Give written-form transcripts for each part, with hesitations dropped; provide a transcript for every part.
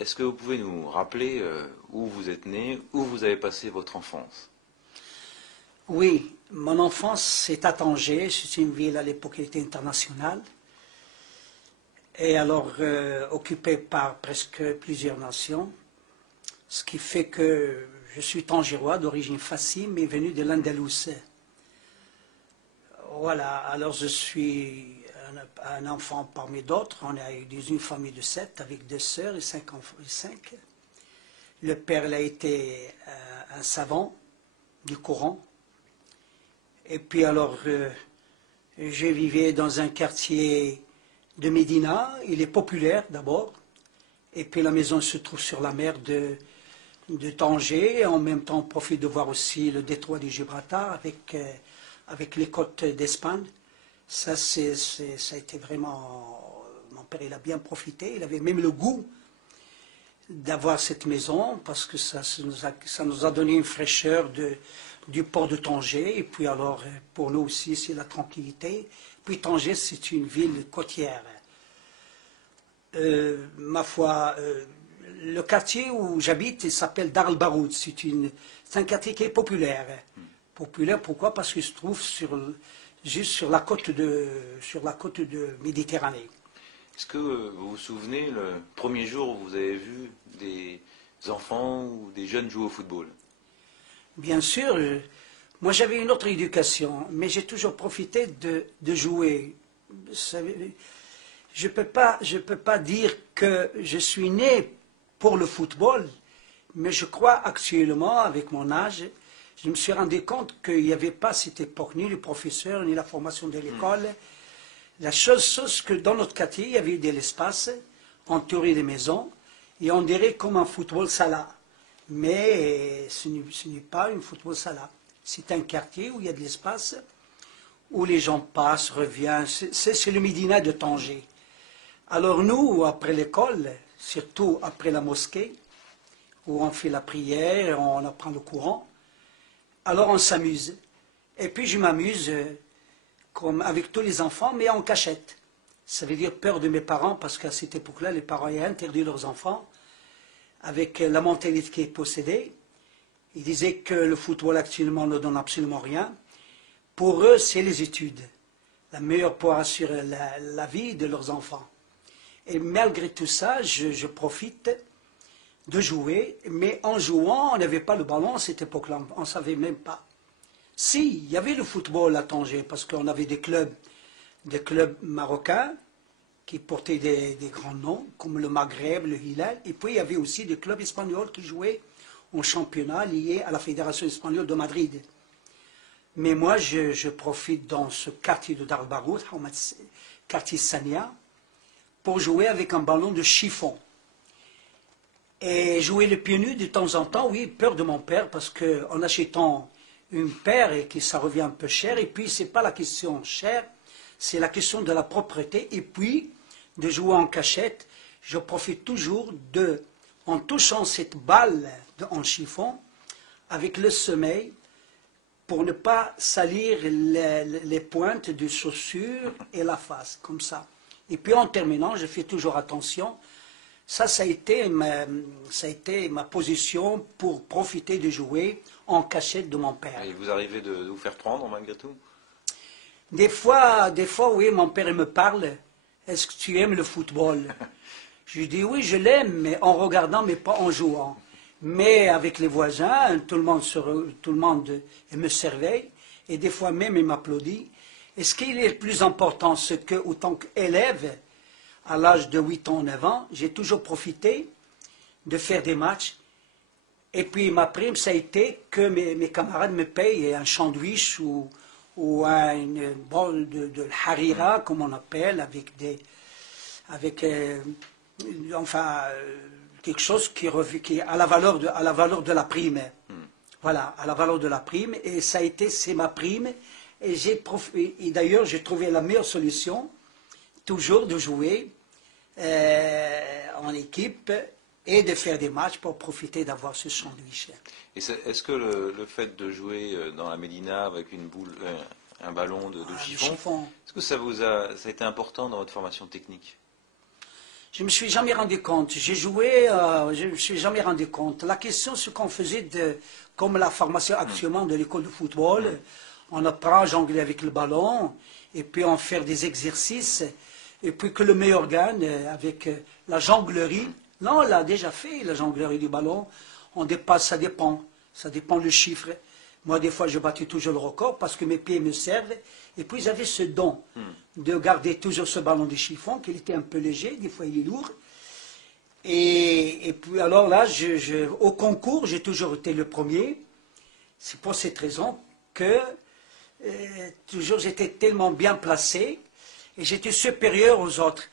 Est-ce que vous pouvez nous rappeler où vous êtes né, où vous avez passé votre enfance? Oui, mon enfance c'est à Tanger, c'est une ville à l'époque qui était internationale, et alors occupée par presque plusieurs nations, ce qui fait que je suis tangérois d'origine fassie, mais venu de l'Andalous. Voilà, alors je suis un enfant parmi d'autres, on est une famille de 7 avec 2 sœurs et 5 enfants. Le père il a été un savant du Coran. Et puis alors, je vivais dans un quartier de Médina, il est populaire d'abord, et puis la maison se trouve sur la mer de Tanger, et en même temps on profite de voir aussi le détroit du Gibraltar avec les côtes d'Espagne. Ça, ça a été vraiment... Mon père, il a bien profité, il avait même le goût d'avoir cette maison, parce que ça nous a donné une fraîcheur du port de Tanger, et puis alors, pour nous aussi, c'est la tranquillité. Puis Tanger, c'est une ville côtière. Ma foi, le quartier où j'habite, il s'appelle Dar el-Baroud. C'est un quartier qui est populaire. Populaire, pourquoi? Parce qu'il se trouve juste sur la côte de Méditerranée. Est-ce que vous vous souvenez le premier jour où vous avez vu des enfants ou des jeunes jouer au football? Bien sûr, moi j'avais une autre éducation, mais j'ai toujours profité de jouer. Vous savez, je peux pas dire que je suis né pour le football, mais je crois actuellement, avec mon âge, je me suis rendu compte qu'il n'y avait pas à cette époque ni le professeur, ni la formation de l'école. La chose que dans notre quartier, il y avait de l'espace, entouré des maisons, et on dirait comme un football sala. Mais ce n'est pas un football sala. C'est un quartier où il y a de l'espace, où les gens passent, reviennent. C'est le Médina de Tanger. Alors nous, après l'école, surtout après la mosquée, où on fait la prière, on apprend le Coran, alors on s'amuse. Et puis je m'amuse comme avec tous les enfants, mais en cachette. Ça veut dire peur de mes parents, parce qu'à cette époque-là, les parents avaient interdit leurs enfants, avec la mentalité qui est possédée. Ils disaient que le football actuellement ne donne absolument rien. Pour eux, c'est les études. La meilleure pour assurer la vie de leurs enfants. Et malgré tout ça, je profite de jouer, mais en jouant, on n'avait pas le ballon à cette époque-là, on ne savait même pas. Si, il y avait le football à Tanger, parce qu'on avait des clubs marocains qui portaient des grands noms, comme le Maghreb, le Hilal, et puis il y avait aussi des clubs espagnols qui jouaient en championnat lié à la Fédération espagnole de Madrid. Mais moi, je profite dans ce quartier de Dar el-Baroud, quartier Sania, pour jouer avec un ballon de chiffon. Et jouer le pied nu de temps en temps, oui, peur de mon père, parce qu'en achetant une paire et que ça revient un peu cher, et puis c'est pas la question chère, c'est la question de la propreté, et puis de jouer en cachette, je profite toujours en touchant cette balle en chiffon, avec le sommeil, pour ne pas salir les pointes des chaussures et la face, comme ça. Et puis en terminant, je fais toujours attention. Ça a été ma position pour profiter de jouer en cachette de mon père. Et vous arrivez de vous faire prendre malgré tout? Des fois, oui, mon père me parle. Est-ce que tu aimes le football? Je dis oui, je l'aime, mais en regardant, mais pas en jouant. Mais avec les voisins, tout le monde me surveille, et des fois même il m'applaudit. Et ce qui est le plus important, c'est que, autant qu'élève, à l'âge de 8 ans, 9 ans, j'ai toujours profité de faire des matchs. Et puis ma prime, ça a été que mes camarades me payent un sandwich ou une bol de harira, comme on appelle, avec quelque chose qui est à la valeur de la prime. Voilà, à la valeur de la prime. Et ça a été, c'est ma prime. Et d'ailleurs, j'ai trouvé la meilleure solution, toujours de jouer en équipe et de faire des matchs pour profiter d'avoir ce sandwich. Et est-ce que le fait de jouer dans la Médina avec une boule, un ballon de chiffon, est-ce que ça a été important dans votre formation technique? Je me suis jamais rendu compte. J'ai joué, je me suis jamais rendu compte. La question, c'est qu'on faisait comme la formation actuellement de l'école de football. On apprend à jongler avec le ballon, et puis on fait des exercices, et puis que le meilleur gagne avec la jonglerie. Non, on l'a déjà fait, la jonglerie du ballon. On dépasse, ça dépend. Ça dépend du chiffre. Moi, des fois, je battais toujours le record parce que mes pieds me servent. Et puis, j'avais ce don de garder toujours ce ballon de chiffon, qu'il était un peu léger, des fois il est lourd. Et puis, alors là, au concours, j'ai toujours été le premier. C'est pour cette raison que toujours j'étais tellement bien placé et j'étais supérieur aux autres.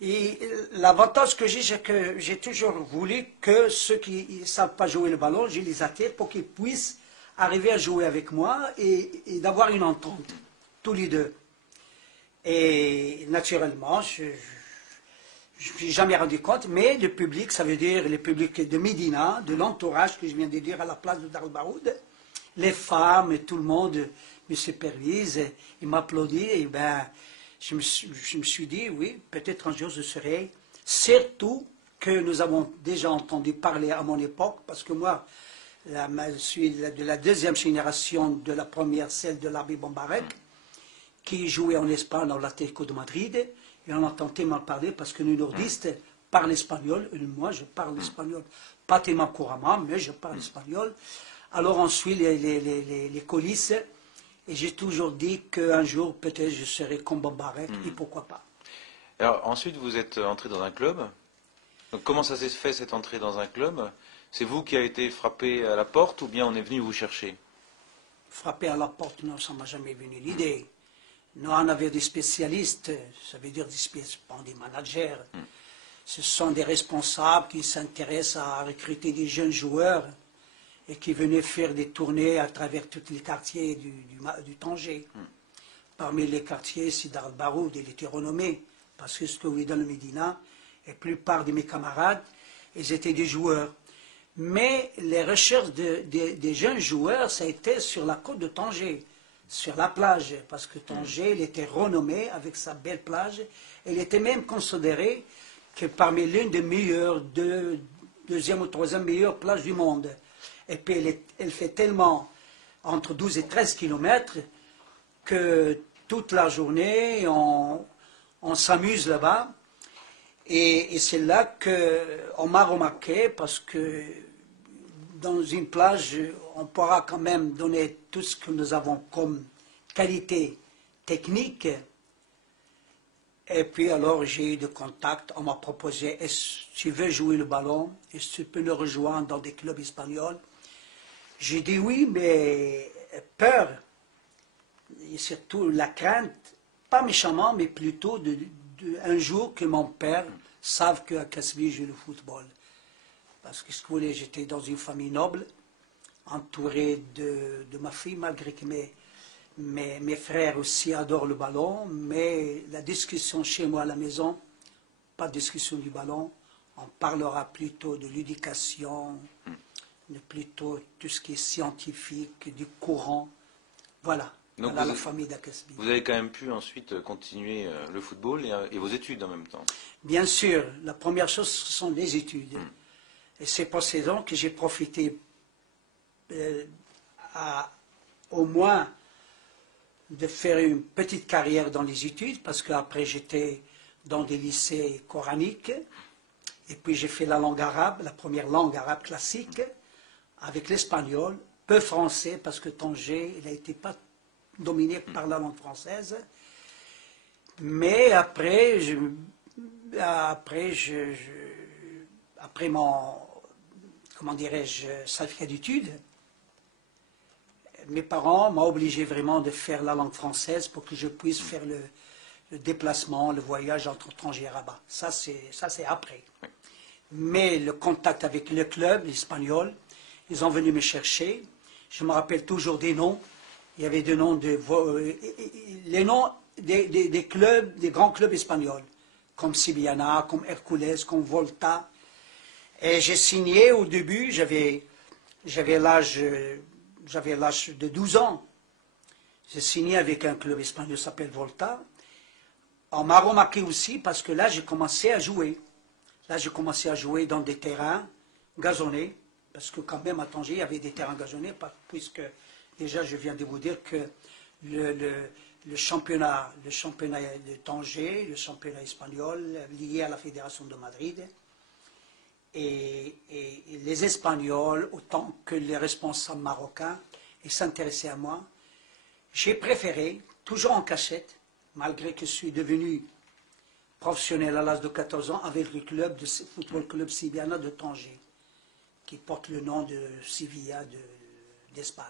Et l'avantage que j'ai, c'est que j'ai toujours voulu que ceux qui ne savent pas jouer le ballon, je les attire pour qu'ils puissent arriver à jouer avec moi et d'avoir une entente, tous les deux. Et naturellement, je ne me suis jamais rendu compte, mais le public, ça veut dire le public de Médina, de l'entourage que je viens de dire à la place de Dar el Baoud, les femmes et tout le monde me supervise, ils m'applaudissent, et ben, je me suis dit, oui, peut-être un jour je serai, surtout que nous avons déjà entendu parler à mon époque, parce que moi, je suis de la deuxième génération de la première, celle de l'Abbé Bombarek, qui jouait en Espagne dans l'Atlético de Madrid, et on entend tellement parler parce que les nordistes parlent espagnol, et moi je parle espagnol, pas tellement couramment, mais je parle espagnol. Alors on suit les coulisses, et j'ai toujours dit qu'un jour peut-être je serai comme Bombarek, et pourquoi pas. Alors ensuite vous êtes entré dans un club. Donc, comment ça s'est fait cette entrée dans un club? C'est vous qui avez été frappé à la porte ou bien on est venu vous chercher? Frapper à la porte, non, ça ne m'a jamais venu l'idée. Nous, on avait des spécialistes, ça veut dire des managers. Ce sont des responsables qui s'intéressent à recruter des jeunes joueurs et qui venaient faire des tournées à travers tous les quartiers du Tanger. Parmi les quartiers, c'est Dar el Baoud, il était renommé, parce que ce que oui dans le Médina, et la plupart de mes camarades, ils étaient des joueurs. Mais les recherches des jeunes joueurs, ça a été sur la côte de Tanger, sur la plage, parce que Tanger, il était renommé avec sa belle plage. Elle était même considérée que parmi l'une des meilleures, deuxième ou troisième meilleures plages du monde. Et puis elle fait tellement entre 12 et 13 kilomètres que toute la journée, on s'amuse là-bas. Et c'est là qu'on m'a remarqué, parce que dans une plage, on pourra quand même donner tout ce que nous avons comme qualité technique. Et puis alors j'ai eu des contacts, on m'a proposé, est-ce que tu veux jouer le ballon, est-ce que tu peux nous rejoindre dans des clubs espagnols? J'ai dit oui, mais peur, et surtout la crainte, pas méchamment, mais plutôt un jour que mon père sache qu'à Casby je joue le football. Parce que ce que vous voulez, j'étais dans une famille noble, entouré de ma fille, malgré que mes frères aussi adorent le ballon, mais la discussion chez moi à la maison, pas de discussion du ballon, on parlera plutôt de l'éducation, de plutôt tout ce qui est scientifique, du courant, voilà. Donc voilà la famille d'Akasbi. Vous avez quand même pu ensuite continuer le football et vos études en même temps. Bien sûr, la première chose, ce sont les études. Et c'est pour ces raisons que j'ai profité au moins de faire une petite carrière dans les études, parce qu'après j'étais dans des lycées coraniques, et puis j'ai fait la langue arabe, la première langue arabe classique, avec l'espagnol, peu français, parce que Tanger, il n'a été pas dominé par la langue française. Mais après mon, comment dirais-je, certificat d'études, mes parents m'ont obligé vraiment de faire la langue française pour que je puisse faire le déplacement, le voyage entre Tanger et Rabat. Ça, c'est après. Mais le contact avec le club espagnol, ils ont venu me chercher. Je me rappelle toujours des noms. Il y avait des noms les noms des clubs, des grands clubs espagnols, comme Sibiana, comme Hercules, comme Volta. Et j'ai signé au début, j'avais l'âge de 12 ans. J'ai signé avec un club espagnol qui s'appelle Volta. On m'a remarqué aussi parce que là, j'ai commencé à jouer. Là, j'ai commencé à jouer dans des terrains gazonnés, parce que quand même à Tanger, il y avait des terrains gazonnés, puisque déjà, je viens de vous dire que le championnat de Tanger, le championnat espagnol, lié à la Fédération de Madrid, et les Espagnols, autant que les responsables marocains, ils s'intéressaient à moi. J'ai préféré, toujours en cachette, malgré que je suis devenu professionnel à l'âge de 14 ans, avec le club de football club Sevillana de Tanger, qui porte le nom de Sevilla d'Espagne.